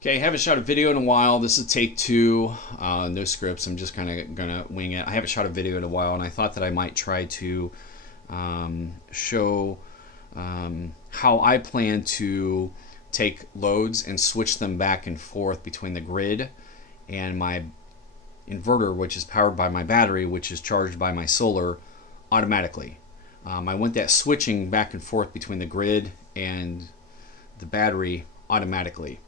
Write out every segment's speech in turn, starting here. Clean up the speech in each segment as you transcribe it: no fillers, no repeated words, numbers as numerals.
Okay, I haven't shot a video in a while. This is take two. No scripts. I'm just kind of gonna wing it. I haven't shot a video in a while, and I thought that I might try to show how I plan to take loads and switch them back and forth between the grid and my inverter, which is powered by my battery, which is charged by my solar automatically. I want that switching back and forth between the grid and the battery automatically.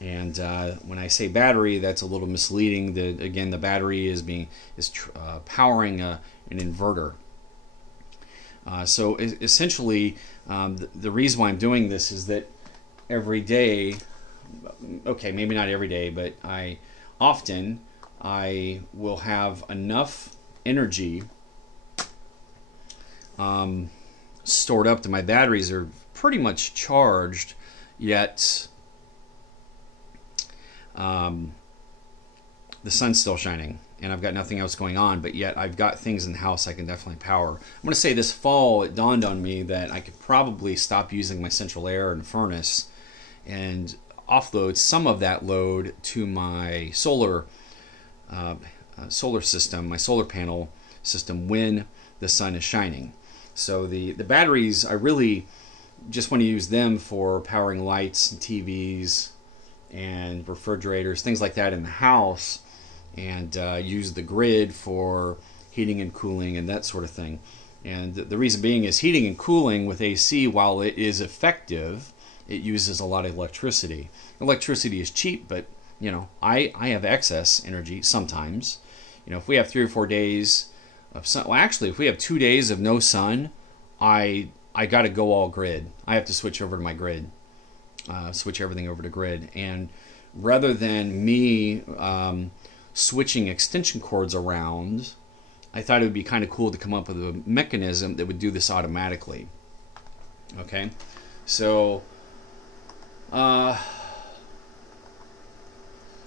And when I say battery, that's a little misleading. Again, the battery is powering an inverter. So essentially, the reason why I'm doing this is that every day, okay, maybe not every day, but I will have enough energy stored up that my batteries are pretty much charged, yet the sun's still shining and I've got nothing else going on, but yet I've got things in the house I can definitely power. I'm going to say this fall it dawned on me that I could probably stop using my central air and furnace and offload some of that load to my solar system, my solar panel system, when the sun is shining. So the batteries, I really just want to use them for powering lights and TVs and refrigerators, things like that in the house, and use the grid for heating and cooling and that sort of thing. And the reason being is heating and cooling with AC, while it is effective, it uses a lot of electricity. Electricity is cheap, but you know, I have excess energy sometimes. You know, if we have 3 or 4 days of sun, well, actually, if we have 2 days of no sun, I got to go all grid. I have to switch over to my grid. Switch everything over to grid, and rather than me switching extension cords around, I thought it would be kind of cool to come up with a mechanism that would do this automatically. Okay, so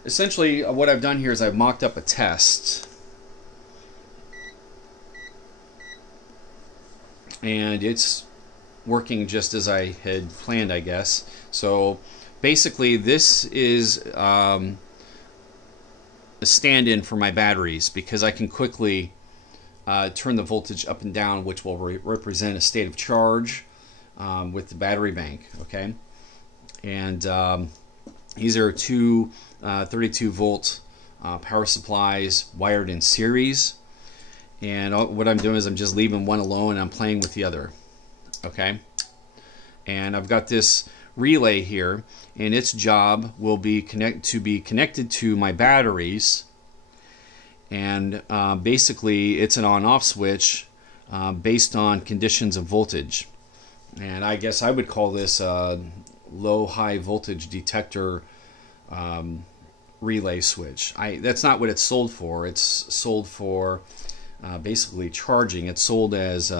essentially what I've done here is I've mocked up a test, and it's working just as I had planned, I guess. So basically this is a stand-in for my batteries, because I can quickly turn the voltage up and down, which will represent a state of charge with the battery bank. Okay, and these are two 32 volt power supplies wired in series, and what I'm doing is I'm just leaving one alone and I'm playing with the other. Okay, and I've got this relay here, and its job will be connected to my batteries, and basically it's an on-off switch based on conditions of voltage. And I guess I would call this a low-high voltage detector relay switch. That's not what it's sold for. It's sold for basically charging. It's sold as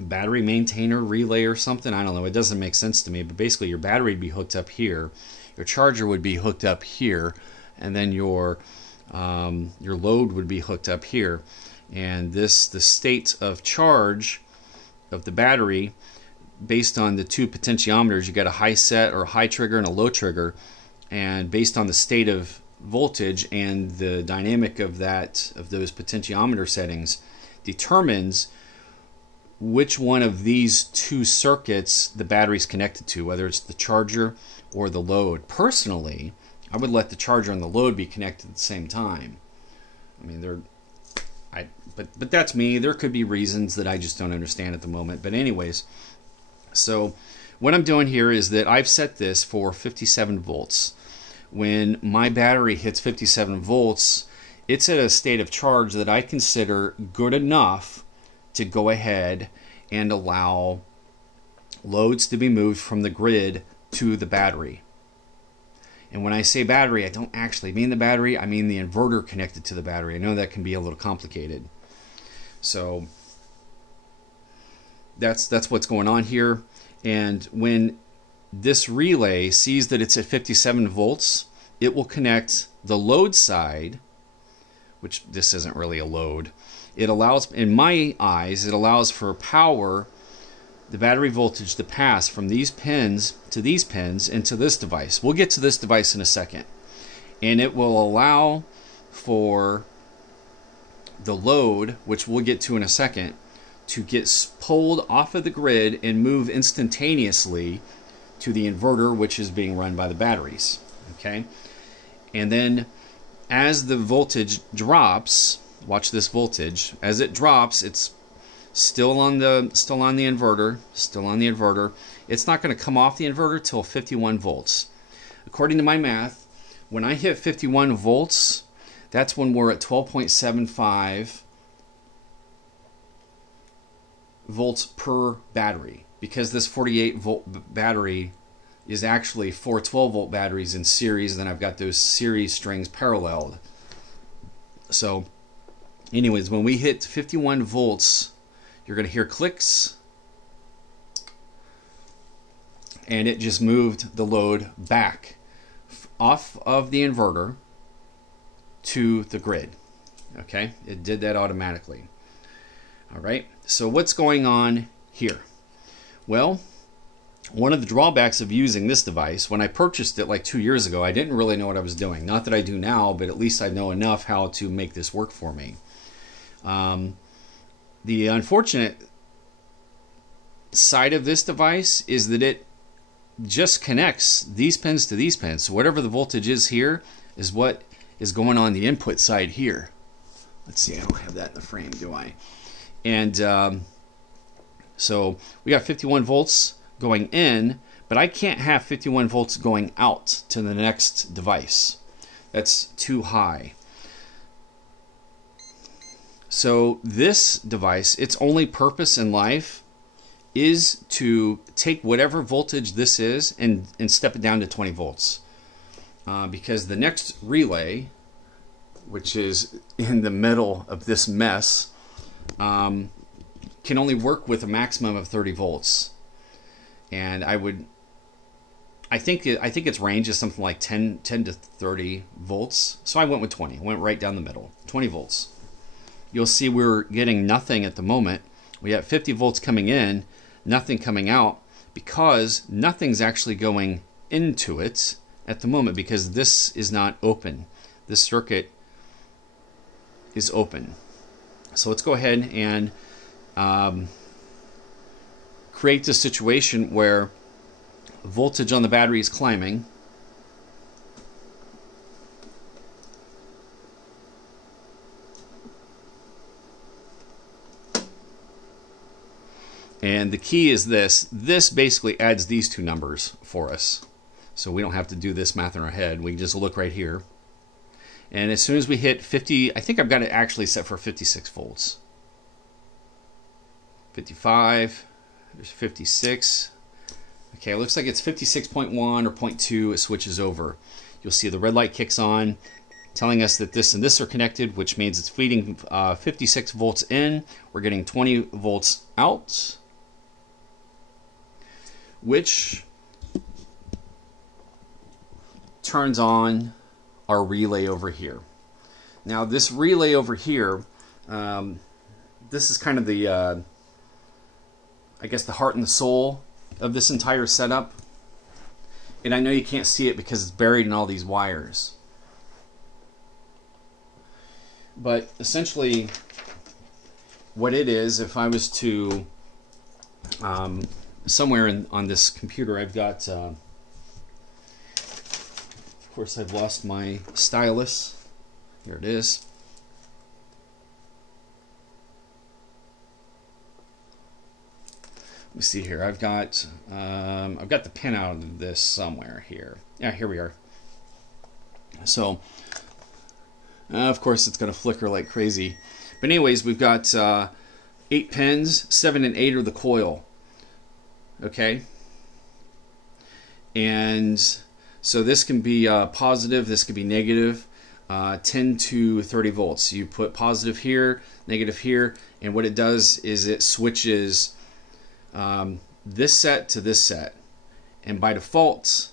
battery maintainer relay or something. I don't know, it doesn't make sense to me, but basically your battery would be hooked up here, your charger would be hooked up here, and then your load would be hooked up here. And the state of charge of the battery, based on the two potentiometers, you got a high set or a high trigger and a low trigger, and based on the state of voltage and the dynamic of those potentiometer settings determines which one of these two circuits the battery's connected to, whether it's the charger or the load. Personally, I would let the charger and the load be connected at the same time. I mean, but that's me. There could be reasons that I just don't understand at the moment. But anyways, so what I'm doing here is that I've set this for 57 volts. When my battery hits 57 volts, it's at a state of charge that I consider good enough to go ahead and allow loads to be moved from the grid to the battery. And when I say battery, I don't actually mean the battery, I mean the inverter connected to the battery. I know that can be a little complicated. So that's what's going on here. And when this relay sees that it's at 57 volts, it will connect the load side, which this isn't really a load. It allows, in my eyes, it allows for power the battery voltage to pass from these pins to these pins into this device. We'll get to this device in a second. And it will allow for the load, which we'll get to in a second, to get pulled off of the grid and move instantaneously to the inverter, which is being run by the batteries. Okay? And then as the voltage drops, watch this voltage, as it drops, it's still on the inverter. It's not going to come off the inverter till 51 volts. According to my math, when I hit 51 volts, that's when we're at 12.75 volts per battery, because this 48 volt battery is actually 4 12 volt batteries in series, and then I've got those series strings paralleled. So anyways, when we hit 51 volts, you're going to hear clicks, and it just moved the load back off of the inverter to the grid. Okay, it did that automatically. All right, so what's going on here? Well, one of the drawbacks of using this device, when I purchased it like 2 years ago, I didn't really know what I was doing. Not that I do now, but at least I know enough how to make this work for me. The unfortunate side of this device is that it just connects these pins to these pins. So whatever the voltage is here is what is going on the input side here. Let's see, I don't have that in the frame, do I? And so we got 51 volts going in, but I can't have 51 volts going out to the next device. That's too high. So this device, its only purpose in life is to take whatever voltage this is and step it down to 20 volts. Because the next relay, which is in the middle of this mess, can only work with a maximum of 30 volts. And I think its range is something like 10 to 30 volts. So I went with 20. I went right down the middle, 20 volts. You'll see we're getting nothing at the moment. We have 50 volts coming in, nothing coming out, because nothing's actually going into it at the moment, because this is not open. This circuit is open. So let's go ahead and create this situation where voltage on the battery is climbing. And the key is this. This basically adds these two numbers for us. So we don't have to do this math in our head. We can just look right here. And as soon as we hit 50, I think I've got it actually set for 56 volts. 55, there's 56. Okay, it looks like it's 56.1 or 0.2. It switches over. You'll see the red light kicks on, telling us that this and this are connected, which means it's feeding 56 volts in. We're getting 20 volts out, which turns on our relay over here. Now this relay over here, this is kind of the, I guess, the heart and the soul of this entire setup. And I know you can't see it because it's buried in all these wires. But essentially what it is, if I was to, somewhere on this computer I've got, of course I've lost my stylus. Here it is. Let me see here. I've got the pin out of this somewhere here. Yeah, here we are. So of course it's going to flicker like crazy. But anyways, we've got 8 pins. 7 and 8 are the coil. Okay. And so this can be positive, this could be negative, 10 to 30 volts. You put positive here, negative here, and what it does is it switches this set to this set. And by default,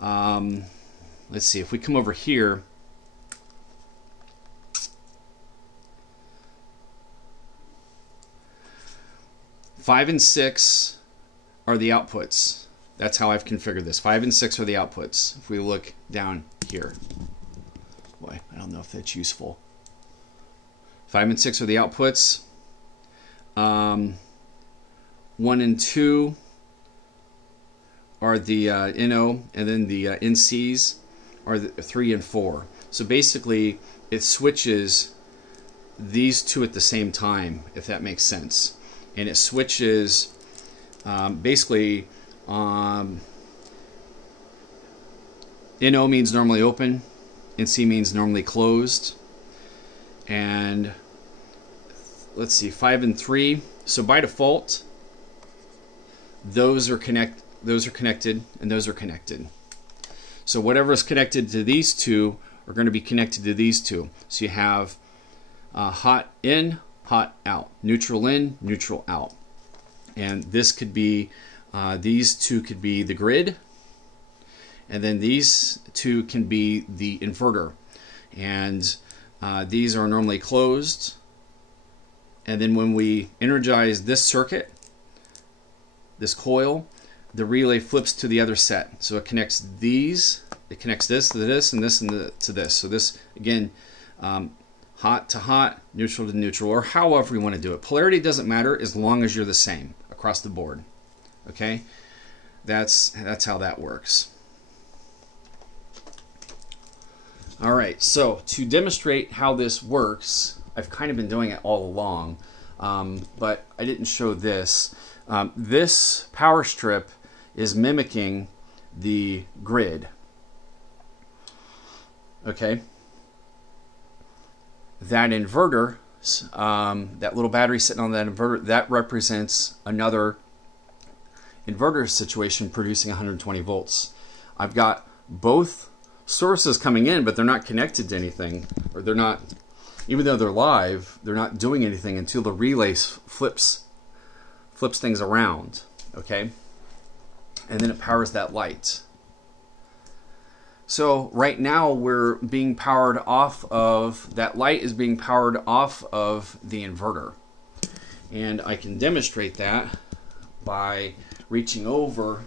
let's see, if we come over here, 5 and 6 are the outputs. That's how I've configured this. 5 and 6 are the outputs. If we look down here. Boy, I don't know if that's useful. 5 and 6 are the outputs. 1 and 2 are the NO, and then the NCs are the 3 and 4. So basically, it switches these two at the same time, if that makes sense. And it switches basically NO means normally open, NC means normally closed, and let's see, 5 and 3. So by default, those are connected, and those are connected. So whatever is connected to these two are going to be connected to these two. So you have hot in, hot out, neutral in, neutral out. And this could be, these two could be the grid, and then these two can be the inverter. And these are normally closed. And then when we energize this circuit, this coil, the relay flips to the other set. So it connects these, it connects this to this, and this to this. So this, again, hot to hot, neutral to neutral, or however you want to do it. Polarity doesn't matter as long as you're the same across the board. Okay? That's how that works. Alright, so to demonstrate how this works, I've kind of been doing it all along, but I didn't show this. This power strip is mimicking the grid. Okay? That inverter, that little battery sitting on that inverter, that represents another inverter situation producing 120 volts. I've got both sources coming in, but they're not connected to anything, or they're not, even though they're live, they're not doing anything until the relay flips things around, okay? And then it powers that light. So right now we're being powered off of, that light is being powered off of the inverter. And I can demonstrate that by reaching over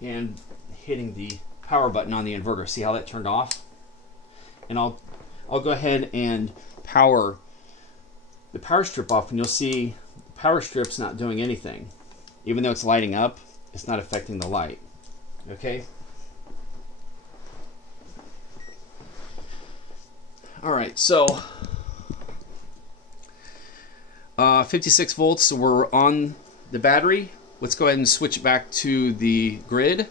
and hitting the power button on the inverter. See how that turned off? And I'll go ahead and power the power strip off, and you'll see the power strip's not doing anything. Even though it's lighting up, it's not affecting the light. Okay? Alright, so 56 volts, so we're on the battery. Let's go ahead and switch back to the grid.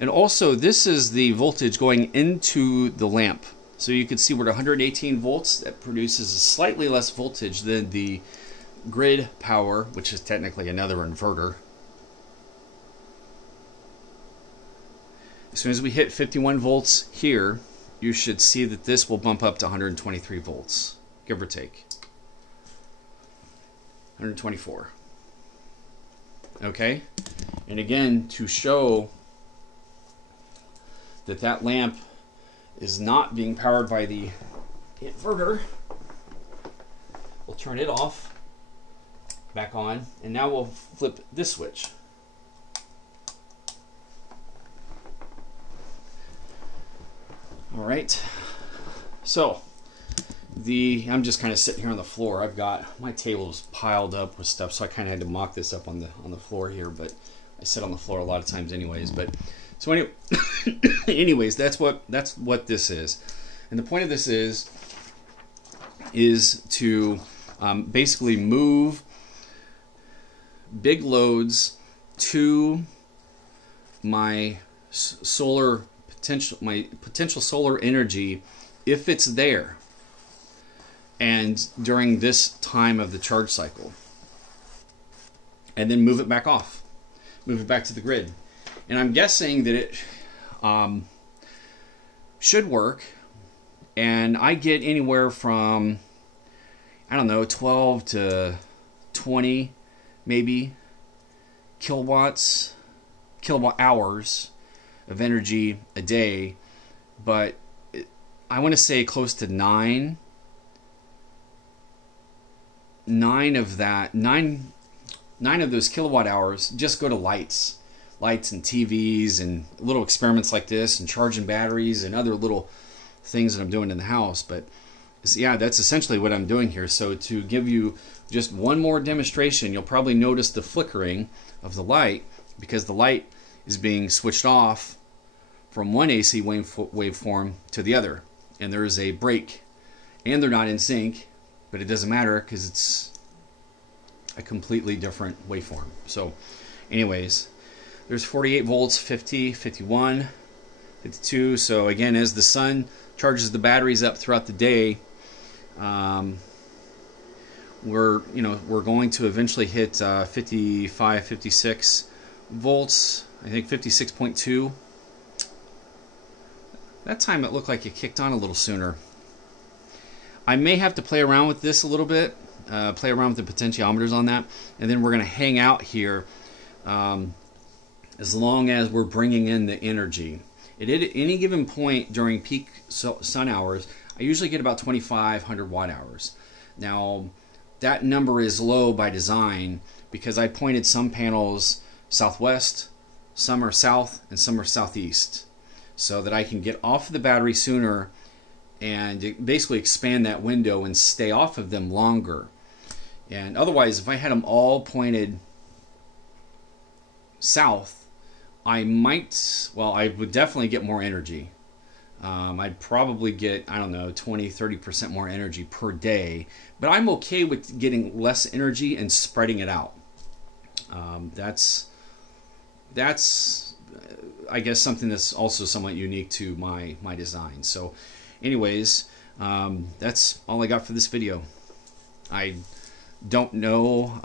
And also, this is the voltage going into the lamp. So you can see we're at 118 volts. That produces a slightly less voltage than the grid power, which is technically another inverter. As soon as we hit 51 volts here, you should see that this will bump up to 123 volts, give or take. 124. Okay? And again, to show that that lamp is not being powered by the inverter, we'll turn it off, back on, and now we'll flip this switch. Alright, so I'm just kind of sitting here on the floor. I've got my table's piled up with stuff, so I kind of had to mock this up on the floor here, but I sit on the floor a lot of times anyways. But so anyway, anyways, that's what this is, and the point of this is to basically move big loads to my solar potential, my potential solar energy, if it's there, and during this time of the charge cycle, and then move it back off, move it back to the grid. And I'm guessing that it should work, and I get anywhere from, I don't know, 12 to 20 maybe kilowatt hours of energy a day, but I want to say close to 9 nine of those kilowatt hours just go to lights and TVs and little experiments like this and charging batteries and other little things that I'm doing in the house. But yeah, that's essentially what I'm doing here. So to give you just one more demonstration, you'll probably notice the flickering of the light because the light is being switched off from one AC waveform to the other, and there is a break, and they're not in sync, but it doesn't matter because it's a completely different waveform. So anyways, there's 48 volts, 50, 51, 52. So again, as the sun charges the batteries up throughout the day, we're going to eventually hit 55, 56 volts. I think 56.2. That time it looked like it kicked on a little sooner. I may have to play around with this a little bit, play around with the potentiometers on that, and then we're going to hang out here as long as we're bringing in the energy. At any given point during peak sun hours, I usually get about 2,500 watt hours. Now, that number is low by design because I pointed some panels southwest, some are south, and some are southeast, so that I can get off of the battery sooner and basically expand that window and stay off of them longer. And otherwise, if I had them all pointed south, I would definitely get more energy. I'd probably get, I don't know, 20-30% more energy per day, but I'm okay with getting less energy and spreading it out. That's I guess something that's also somewhat unique to my design. So anyways, that's all I got for this video. I don't know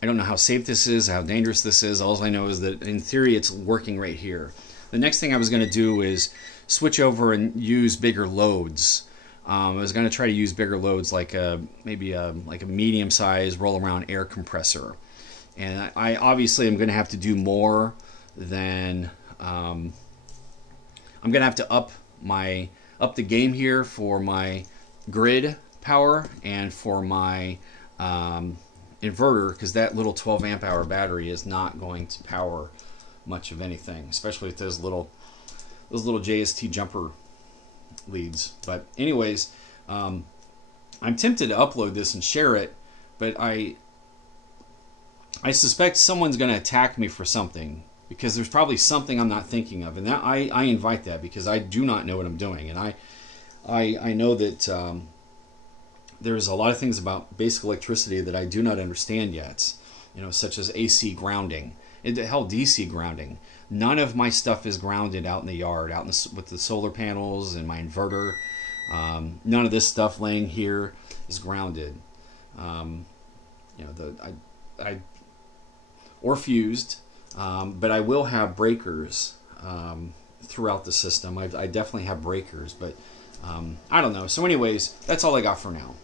I don't know how safe this is, how dangerous this is. All I know is that in theory it's working right here. The next thing I was going to do is switch over and use bigger loads. I was going to try to use bigger loads like maybe a medium-sized roll-around air compressor. And I obviously am going to have to do more than I'm going to have to up the game here for my grid power and for my inverter, because that little 12 amp hour battery is not going to power much of anything, especially with those little JST jumper leads. But anyways, I'm tempted to upload this and share it, but I suspect someone's going to attack me for something, because there's probably something I'm not thinking of, and that I invite that, because I do not know what I'm doing, and I know that there's a lot of things about basic electricity that I do not understand yet, such as AC grounding, hell, DC grounding. None of my stuff is grounded out in the yard, with the solar panels and my inverter. None of this stuff laying here is grounded. Or fused, but I will have breakers throughout the system. I definitely have breakers, but I don't know. So anyways, that's all I got for now.